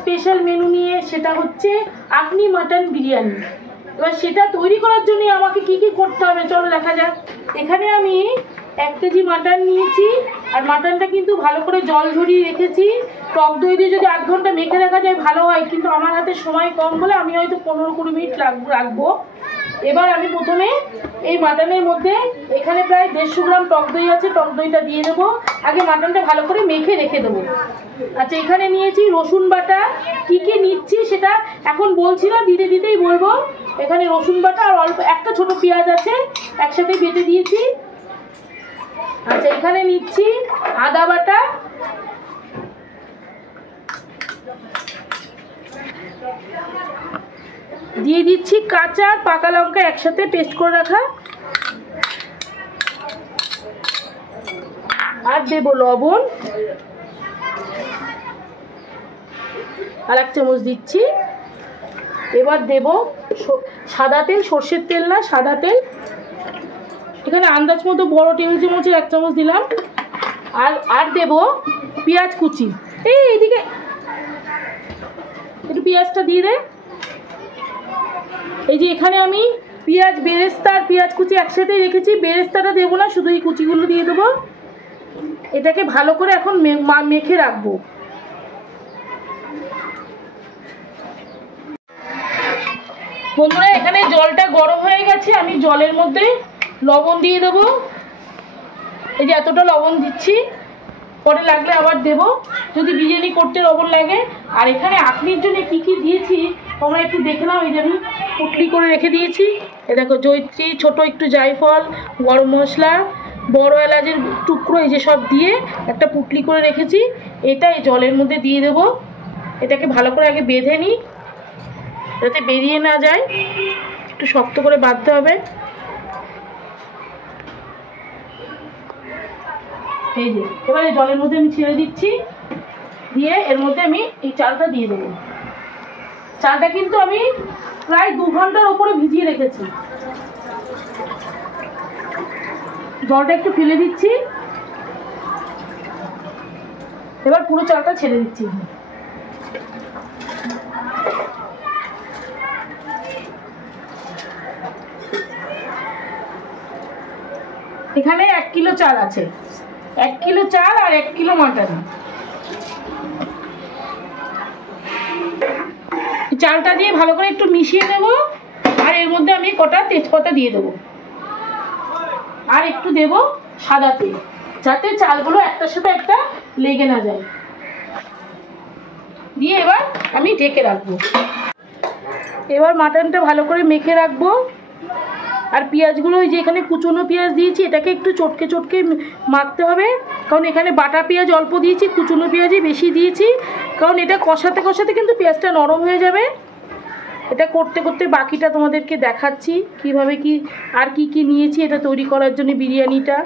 Special menu নিয়ে, সেটা হচ্ছে আখনি মাটন বিরিয়ানি। এবার সেটা তৈরি করার জন্য আমাকে কি কি করতে হবে চলো দেখা যাক। এখানে আমি 1 কেজি মাটন নিয়েছি, আর মাটনটা কিন্তু ভালো করে জল ঝরিয়ে রেখেছি। টক দই দিয়ে যদি 8 ঘন্টা মেখে রাখা যায় ভালো হয়, কিন্তু আমার হাতে সময় কম বলে আমি হয়তো 15-20 মিনিট রাখবো। এবার আমি প্রথমে এই মাটনের মধ্যে এখানে প্রায় 150 গ্রাম টক দই আছে, টক দইটা দিয়ে দেবো। আগে মাটনটা ভালো করে মেখে রেখে দেবো। আচ্ছা, এখানে নিয়েছি রসুন বাটা। কি কি নিচ্ছি সেটা এখন বলছি না, দিতে দিতেই বলবো। এখানে রসুন বাটা আর অল্প একটা ছোট পেঁয়াজ আছে, একসাথে বেটে দিয়েছি। আচ্ছা, এখানে নিচ্ছি আদা বাটা, দিয়ে দিচ্ছি কাঁচা আর পাকা লঙ্কা একসাথে পেস্ট করে রাখা, আর দেবো লবণ আর 1 চামচ দিচ্ছি। এবার দেব সাদা তেল, সর্ষের তেল না, সাদা তেল। এখানে আন্দাজ মতো বড় টেবিল চামচের 1 চামচ দিলাম। আর দেব পেঁয়াজ কুচি। এইদিকে একটু পেঁয়াজটা দিয়ে দে। এই যে এখানে আমি পেঁয়াজ বেরেস্তা আর পেঁয়াজ কুচি একসাথে রেখেছি। বেরেস্তাটা দেবো না, শুধু এই কুচিগুলো দিয়ে দেবো। এটাকে ভালো করে এখন মেখে রাখবো। বন্ধুরা, এখানে জলটা গরম হয়ে গেছে, আমি জলের মধ্যে লবণ দিয়ে দেবো। এই যে এতটা লবণ দিচ্ছি, পরে লাগলে আবার দেব যদি বিরিয়ানি করতে লবণ লাগে। আর এখানে আখনির জন্য কি কি দিয়েছি তোমরা একটু দেখে নাও। এই যে আমি পুটলি করে রেখে দিয়েছি। এ দেখো, জয়িত্রী, ছোট একটু জায়ফল, গরম মশলা, বড় এলাচের টুকরো, এই যে সব দিয়ে একটা পুটলি করে রেখেছি। এটা এই জলের মধ্যে দিয়ে দেব। এটাকে ভালো করে আগে বেঁধে নিই, যাতে বেরিয়ে না যায়। একটু শক্ত করে বাঁধতে হবে। এই যে এবারে জলের মধ্যে আমি ছেড়ে দিচ্ছি, দিয়ে এর মধ্যে আমি এই চালটা দিয়ে দেবো। চালটা কিন্তু আমি প্রায় 2 ঘন্টার উপরে ভিজিয়ে রেখেছি। জলটা একটু ফেলে দিচ্ছি। এবার পুরো চালটা ছেড়ে দিচ্ছি। এখানে 1 কিলো চাল আছে, 1 কিলো চাল আর 1 কিলো মাটন। চালটা দিয়ে ভালো করে একটু মিশিয়ে দেবো। আর এর মধ্যে আমি কটা তেজপাতা দিয়ে দেবো, আর একটু দেব সাদা তেল, যাতে চালগুলো একটার সাথে একটা লেগে না যায়। দিয়ে এবার আমি ঢেকে রাখবো। এবার মাটনটা ভালো করে মেখে রাখবো। আর পেঁয়াজগুলো ওই যে এখানে কুচনো পেঁয়াজ দিয়েছি, এটাকে একটু চটকে চটকে মাখতে হবে। কারণ এখানে বাটা পেঁয়াজ অল্প দিয়েছি, কুচনো পেঁয়াজই বেশি দিয়েছি। কারণ এটা কষাতে কষাতে কিন্তু পেঁয়াজটা নরম হয়ে যাবে। এটা করতে করতে বাকিটা তোমাদেরকে দেখাচ্ছি কিভাবে কি আর কি কি নিয়েছি এটা তৈরি করার জন্য বিরিয়ানিটা।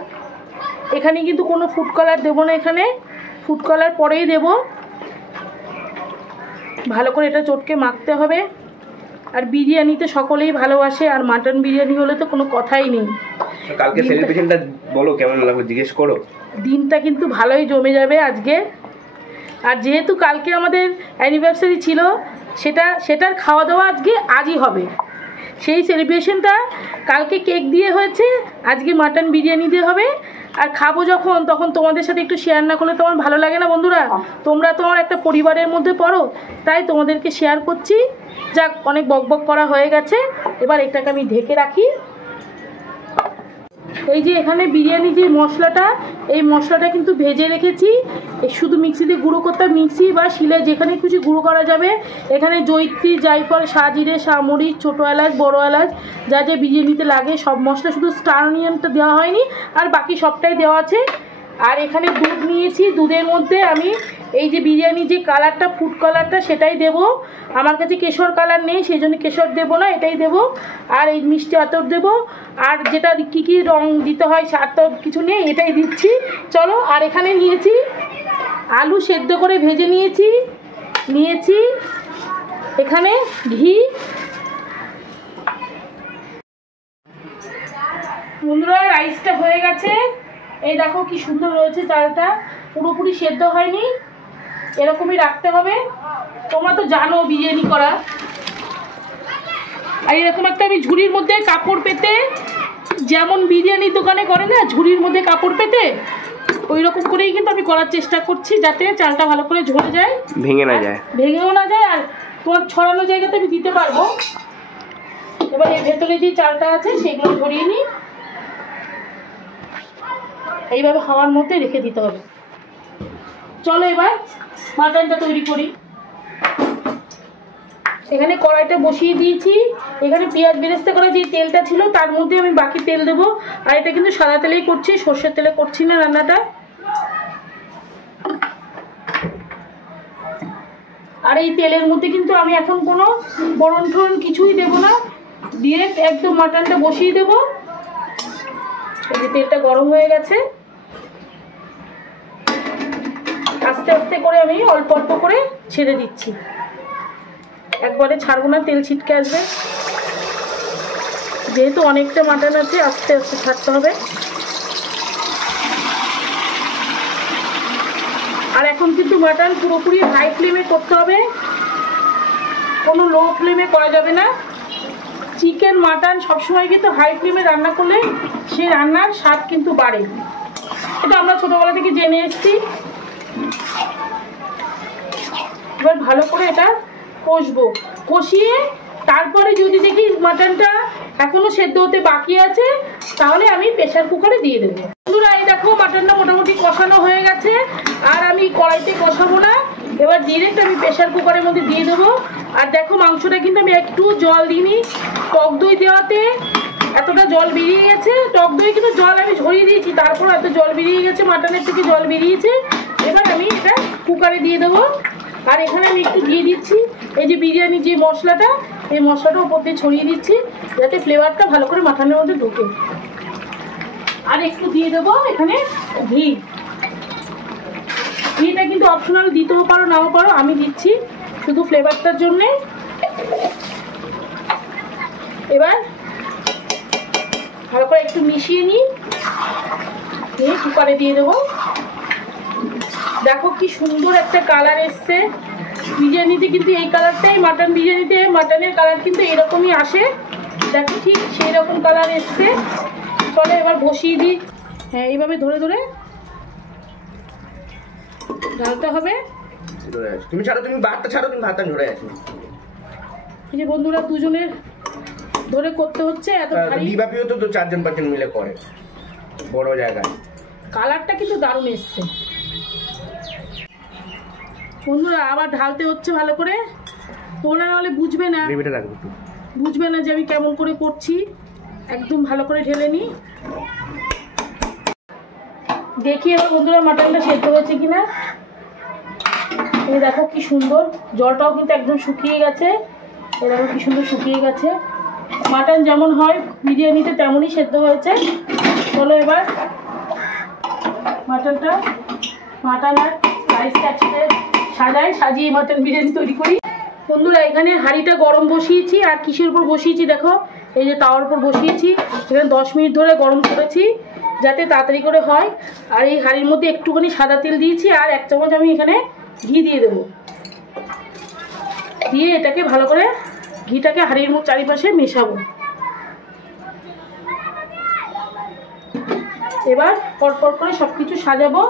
এখানে কিন্তু কোনো ফুড কালার দেবো না, এখানে ফুড কালার পরেই দেব। ভালো করে এটা চটকে মাখতে হবে। আর বিরিয়ানিতে সকলেই ভালোবাসে, আর মাটন বিরিয়ানি হলে তো কোনো কথাই নেই। কালকে সেলিব্রেশনটা বলো কেমন লাগবে, জিজ্ঞেস করো। দিনটা কিন্তু ভালোই জমে যাবে আজকে। আর যেহেতু কালকে আমাদের অ্যানিভার্সারি ছিল, সেটার খাওয়া দাওয়া আজই হবে। সেই সেলিব্রেশনটা কালকে কেক দিয়ে হয়েছে, আজকে মাটন বিরিয়ানি দিয়ে হবে। আর খাবো যখন, তখন তোমাদের সাথে একটু শেয়ার না করলে তোমার ভালো লাগে না বন্ধুরা। তোমরা তো আমার একটা পরিবারের মধ্যে পড়ো, তাই তোমাদেরকে শেয়ার করছি। যাক, অনেক বকবক করা হয়ে গেছে, এবার এটাকে আমি ঢেকে রাখি। এই যে এখানে বিরিয়ানি যে মশলাটা, এই মশলাটা কিন্তু ভেজে রেখেছি। শুধু মিক্সিতে গুঁড়ো করতে, মিক্সি বা শিলে যেখানে কিছু গুঁড়ো করা যাবে। এখানে জয়িত্রী, জায়ফল, সাজিরে, সামরিচ, ছোটো এলাচ, বড়ো এলাচ, যা যা বিরিয়ানিতে লাগে সব মশলা, শুধু স্টার অনিয়নটা দেওয়া হয়নি, আর বাকি সবটাই দেওয়া আছে। আর এখানে দুধ নিয়েছি, দুধের মধ্যে আমি এই যে বিরিয়ানির যে কালারটা, ফুড কালারটা, সেটাই দেব। আমার কাছে কেশর কালার নেই, সেই জন্য কেশর দেবো না, এটাই দেব। আর এই মিষ্টি আতর দেব। আর যেটা কী কী রং দিতে হয় সার তো কিছু নেই, এটাই দিচ্ছি। চলো। আর এখানে নিয়েছি আলু সেদ্ধ করে ভেজে নিয়েছি এখানে ঘি। বন্ধুরা, রাইসটা হয়ে গেছে। এই দেখো কি সুন্দর রয়েছে, চালটা পুরোপুরি সেদ্ধ হয়নি, এরকমই রাখতে হবে। তোমরা তো জানো বিরিয়ানি করা। আর এরকম একটা আমি ঝুড়ির মধ্যে কাপড় পেতে, যেমন বিরিয়ানির দোকানে করে না ঝুড়ির মধ্যে কাপড় পেতে, ওই রকম করেই কিন্তু আমি করার চেষ্টা করছি, যাতে চালটা ভালো করে ঝরে যায়, ভেঙেও না যায়। আর তোমার ছড়ানো জায়গাতে আমি দিতে পারবো। এবার এর ভেতরে যে চালটা আছে সেগুলো ঝরিয়ে নিই। এইভাবে হাওয়ার মধ্যে রেখে দিতে হবে। চলো এবার মাটনটা তৈরি করি। এখানে কড়াইটা বসিয়ে দিয়েছি। এখানে পেঁয়াজ বেরেস্তা করা যে তেলটা ছিল তার মধ্যে আমি বাকি তেল দেবো। আর এটা কিন্তু সাদা তেলেই করছি, সর্ষের তেলে করছি না রান্নাটা। আর এই তেলের মধ্যে কিন্তু আমি এখন কোনো বরণ টরণ কিছুই দেবো না, ডিরেক্ট একদম মাটনটা বসিয়ে দেবো। এই যে তেলটা গরম হয়ে গেছে, আস্তে আস্তে করে আমি অল্প অল্প করে ছেড়ে দিচ্ছি, একবারে ছাড়বো না, তেল ছিটকে আসবে। যেহেতু অনেকটা মাটন আছে, আস্তে আস্তে ছাড়তে হবে। আর এখন কিন্তু মাটন পুরোপুরি হাই ফ্লেমে করতে হবে, কোনো লো ফ্লেমে করা যাবে না। চিকেন মাটন সবসময় কিন্তু হাই ফ্লেমে রান্না করলে সেই রান্নার স্বাদ কিন্তু বাড়ে, এটা আমরা ছোটোবেলা থেকে জেনে এসেছি। এবার ভালো করে এটা কষবো, কষিয়ে তারপরে যদি দেখি মাটনটা এখনো সেদ্ধ হতে বাকি আছে, তাহলে আমি প্রেসার কুকারে দিয়ে দেবো। বন্ধুরা, এই দেখো মাটনটা মোটামুটি কষানো হয়ে গেছে। আর আমি কড়াইতে কষাবো না, এবার ডিরেক্ট আমি প্রেসার কুকারের মধ্যে দিয়ে দেবো। আর দেখো মাংসটা কিন্তু আমি একটু জল দিইনি, টক দই দেওয়াতে এতটা জল বেরিয়ে গেছে। টক দই কিন্তু জল আমি ঝরিয়ে দিয়েছি, তারপর এত জল বেরিয়ে গেছে, মাটনের থেকে জল বেরিয়েছে। এবার আমি এটা কুকারে দিয়ে দেবো। আর এখানে আমি একটু দিয়ে দিচ্ছি এই যে বিরিয়ানির যে মশলাটা, এই মশলাটা উপর দিয়ে ছড়িয়ে দিচ্ছি, যাতে ফ্লেভারটা ভালো করে মাটনের মধ্যে ঢোকে। আর একটু দিয়ে দেবো এখানে ঘি। ঘিটা কিন্তু অপশনাল, দিতেও পারো নাও পারো, আমি দিচ্ছি শুধু ফ্লেভারটার জন্যে। এবার ভালো করে একটু মিশিয়ে নিয়ে কুকারে দিয়ে দেবো। দেখো কি সুন্দর একটা কালার এসছে বিরিয়ানিতে, কিন্তু এই কালারটাই মাটন বিরিয়ানিতে, মাটনের কালার কিন্তু এরকমই আসে। দেখো ঠিক সেই রকম কালার এসছে। চলো এবার বসিয়ে দিই। হ্যাঁ, এইভাবে ধরে ধরে ঢালতে হবে। তুমি ছাড়ো, তুমি ভাতটা ছাড়ো, তুমি ভাতটা ঝরে আছে। এই যে বন্ধুরা, দুজনের ধরে করতে হচ্ছে, এত ভারী। দিবাপিও তো 4-5 মিলে করে বড় জায়গায়। কালারটা কিন্তু দারুণ এসছে বন্ধুরা। আবার ঢালতে হচ্ছে ভালো করে, তোমরা নাহলে বুঝবে না, বুঝবে না যে আমি কেমন করে করছি। একদম ভালো করে ঢেলে নিই। দেখি এবার বন্ধুরা মাটনটা সেদ্ধ হয়েছে কিনা। এই দেখো কি সুন্দর, জলটাও কিন্তু একদম শুকিয়ে গেছে। এই দেখো কি সুন্দর শুকিয়ে গেছে। মাটন যেমন হয় বিরিয়ানিতে তেমনই সেদ্ধ হয়েছে। চলো এবার মাটন আর রাইসটা একসাথে সাজিয়ে মাটন বিরিয়ানি তৈরি করি। বন্ধুরা, এখানে হাঁড়িটা গরম বসিয়েছি। আর কিসের উপর বসিয়েছি দেখো, এই যে তাওয়ার উপর বসিয়েছি। এখানে 10 মিনিট ধরে গরম করেছি, যাতে তাড়াতাড়ি করে হয়। আর এই হাঁড়ির মধ্যে একটুখানি সাদা তেল দিয়েছি, আর 1 চামচ আমি এখানে ঘি দিয়ে দেবো। দিয়ে এটাকে ভালো করে ঘিটাকে হাঁড়ির চারিপাশে মেশাবো। এবার পরপর করে সব কিছু সাজাবো।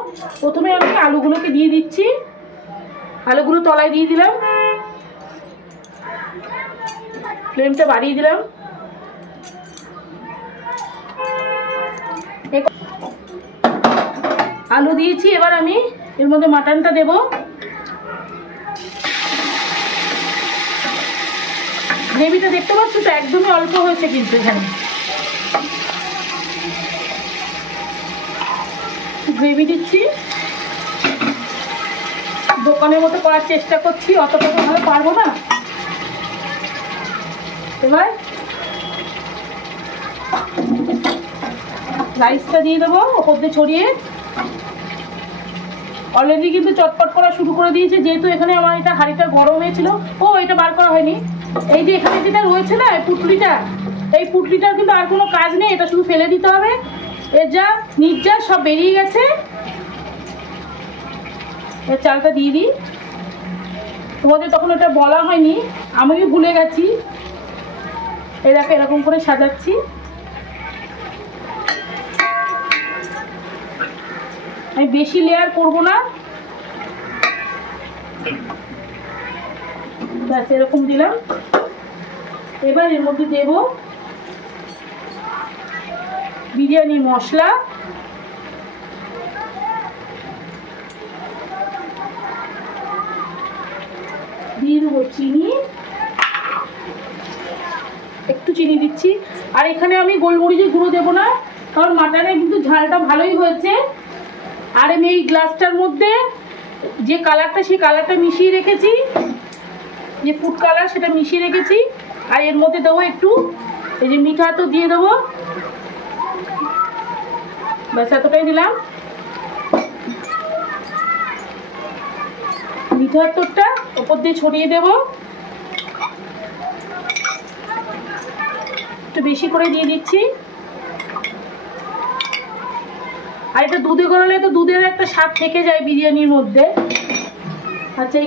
প্রথমে আমি আলুগুলোকে দিয়ে দিচ্ছি, আলুগুলো তলায় দিয়ে দিলাম, ফ্লেমটা বাড়িয়ে দিলাম। আলু দিয়েছি, এবার আমি এর মধ্যে মাটনটা দেব। গ্রেভিটা দেখতে পাচ্ছ তো একদমই অল্প হয়েছে কিন্তু এখানে। গ্রেভি দিচ্ছি, দোকানের মতো করার চেষ্টা করছি, অতটা তো ভালো পারবো না। এবার রাইসটা দিয়ে দেবো ওপর দিয়ে ছড়িয়ে। অলরেডি কিন্তু চটপট করা শুরু করে দিয়েছে, যেহেতু এখানে আমার এটা হাঁড়িটা গরম হয়েছিল। ও এটা বার করা হয়নি, এই যে এখানে যেটা রয়েছে না পুটলিটা, এই পুটলিটার কিন্তু আর কোনো কাজ নেই, এটা শুধু ফেলে দিতে হবে। এর যা নির্যাস সব বেরিয়ে গেছে। এর চালটা দিয়ে দিই। তোমাদের তখন এটা বলা হয়নি, আমিও ভুলে গেছি। এটাকে এরকম করে সাজাচ্ছি। আমি বেশি লেয়ার করবো না, ব্যাস এরকম দিলাম। এবার এর মধ্যে দেব বিরিয়ানি মশলা, দিয়ে দেবো চিনি, একটু চিনি দিচ্ছি। আর এখানে আমি গোলমরিচের গুঁড়ো দেবো না, কারণ মাটনে কিন্তু ঝালটা ভালোই হয়েছে। আর আমি এই গ্লাসটার মধ্যে যে কালারটা, সেই কালারটা মিশিয়ে রেখেছি, যে ফুড কালার সেটা মিশিয়ে রেখেছি। আর এর মধ্যে দেবো একটু এই যে মিঠা তো দিয়ে দেবো, ব্যাস এতটাই দিলাম। মিঠার তোরটা ওপর দিয়ে ছড়িয়ে দেবো, একটু বেশি করে দিয়ে দিচ্ছি। আর এটা দুধে গলালে তো দুধের একটা স্বাদ থেকে যায় বিরিয়ানির মধ্যে। আচ্ছা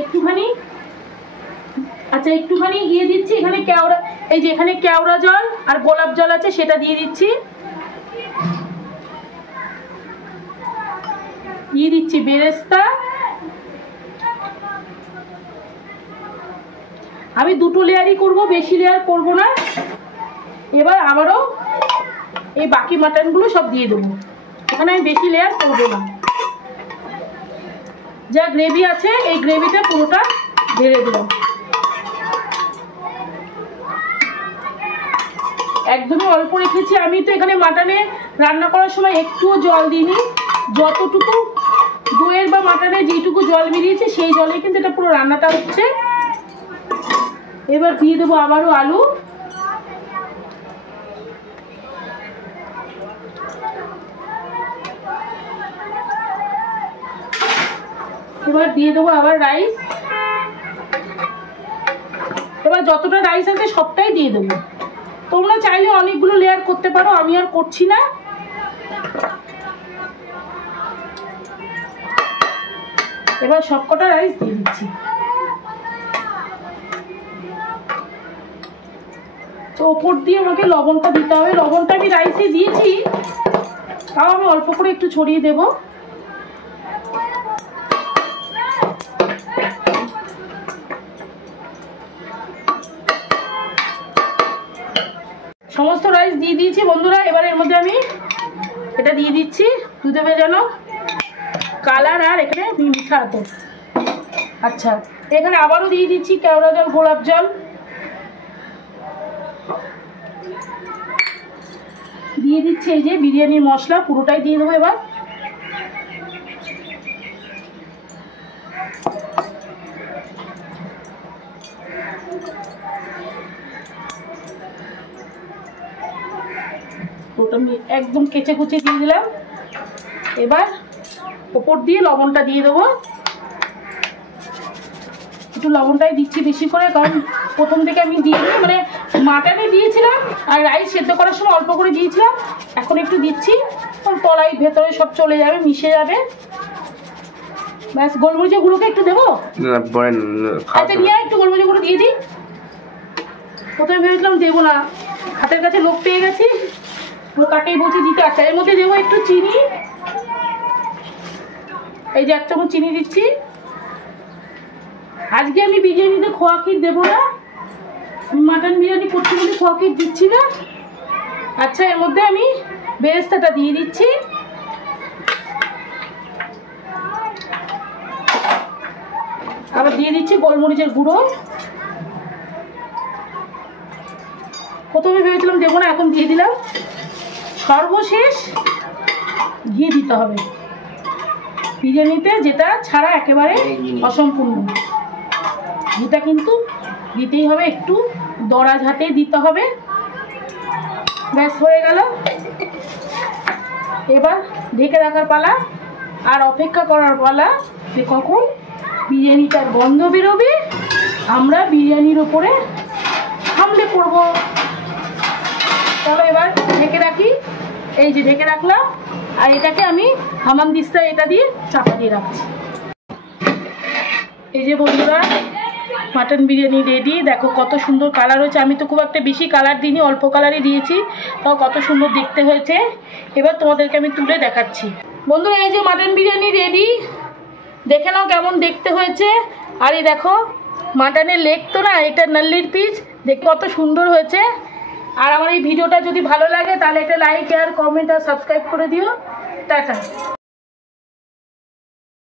একটুখানি দিয়ে দিচ্ছি এখানে কেওড়া, এই যে এখানে কেওড়া জল আর গোলাপ জল আছে, সেটা দিয়ে দিচ্ছি। দিয়ে দিচ্ছি বেরেস্তা। আমি দুটো লেয়ারই করব, বেশি লেয়ার করব না। এবার আবারও এই বাকি মাটনগুলো সব দিয়ে দেবো, এখানে আমি বেশি লেয়ার করবো না। যা গ্রেভি আছে এই গ্রেভিটা পুরোটা ঢেলে দিলাম। একদমই অল্প রেখেছি। আমি তো এখানে মাটনে রান্না করার সময় একটুও জল দিইনি, যতটুকু দইয়ের বা মাটনে যেটুকু জল বেরিয়েছে সেই জলে কিন্তু এটা পুরো রান্নাটা হচ্ছে। এবার দিয়ে দেবো আবারও আলু, এবার দিয়ে দেবো আবার রাইস। এবার যতটা রাইস আছে সবটাই দিয়ে দেবো। তোমরা চাইলে অনেকগুলো লেয়ার করতে পারো, আমি আর করছি না। এবার সবকটা রাইস দিয়ে দিচ্ছি। তো ওপর দিয়ে আমাকে লবণটা দিতে হবে। লবণটা আমি রাইসে দিয়েছি, তাও আমি অল্প করে একটু ছড়িয়ে দেবো। সমস্ত রাইস দিয়ে দিয়েছি বন্ধুরা। এবার এর মধ্যে আমি এটা দিয়ে দিচ্ছি দুধে ভেজানো কালার, আর এখানে মিঠা আতর। আচ্ছা, এখানে আবারও দিয়ে দিচ্ছি কেওড়া জল, গোলাপ জল দিয়ে দিচ্ছি। এই যে বিরিয়ানির মশলা পুরোটাই দিয়ে দেবো। এবার ওটা আমি একদম কেচে কুচে দিয়ে দিলাম। এবার ওপর দিয়ে লবণটা দিয়ে দেবো। একটু লবণটাই দিচ্ছি বেশি করে, কারণ প্রথম থেকে আমি দিয়ে দিই, মানে মাটনে দিয়েছিলাম আর রাইস সেদ্ধ করার সময় অল্প করে দিয়েছিলাম, এখন একটু দিচ্ছি, কারণ তলায় ভেতরে সব চলে যাবে, মিশে যাবে। ব্যাস গোলমরিচের গুঁড়োকে একটু দেবো। আচ্ছা নিয়ে একটু গোলমরিচের গুঁড়ো দিয়ে দিই। প্রথমে ভেবেছিলাম দেবো না, হাতের কাছে লোক পেয়ে গেছি, কাকেই বলছি দিতে। আচ্ছা এর মধ্যে দেবো একটু চিনি, এই যে 1 চামচ চিনি দিচ্ছি। আজকে আমি বিরিয়ানিতে খোয়া ক্ষীর দেবো না, মাটন বিরিয়ানি করছি বলে খোয়া ক্ষীর দিচ্ছি না। আচ্ছা এর মধ্যে আমি বেরেস্তাটা দিয়ে দিচ্ছি। আবার দিয়ে দিচ্ছি গোলমরিচের গুঁড়ো। প্রথমে ভেবেছিলাম দেবো না, এখন দিয়ে দিলাম। সর্বশেষ ঘি দিতে হবে বিরিয়ানিতে, যেটা ছাড়া একেবারে অসম্পূর্ণ। ঘিটা কিন্তু দিতেই হবে, একটু দরাজ হাতেই দিতে হবে। ব্যাস হয়ে গেল। এবার ঢেকে রাখার পালা আর অপেক্ষা করার পালা যে কখন বিরিয়ানিটার গন্ধ বেরোবে, আমরা বিরিয়ানির ওপরে হামলে করব। চলো এবার ঢেকে রাখি। এই যে ঢেকে রাখলাম, আর এটাকে আমি হামানদিস্তা এটা দিয়ে চাপা দিয়ে রাখছি। এই যে বন্ধুরা, মাটন বিরিয়ানি রেডি। দেখো কত সুন্দর কালার হয়েছে। আমি তো খুব একটা বেশি কালার দিইনি, অল্প কালারই দিয়েছি, তাও কত সুন্দর দেখতে হয়েছে। এবার তোমাদেরকে আমি তুলে দেখাচ্ছি। বন্ধুরা এই যে মাটন বিরিয়ানি রেডি, দেখে নাও কেমন দেখতে হয়েছে। আর এই দেখো মাটনের লেগ তো না, এটা নাল্লির পিস, দেখতে কত সুন্দর হয়েছে। আর আমার এই ভিডিওটা যদি ভালো লাগে তাহলে একটা লাইক আর কমেন্ট আর সাবস্ক্রাইব করে দিও। টাটা।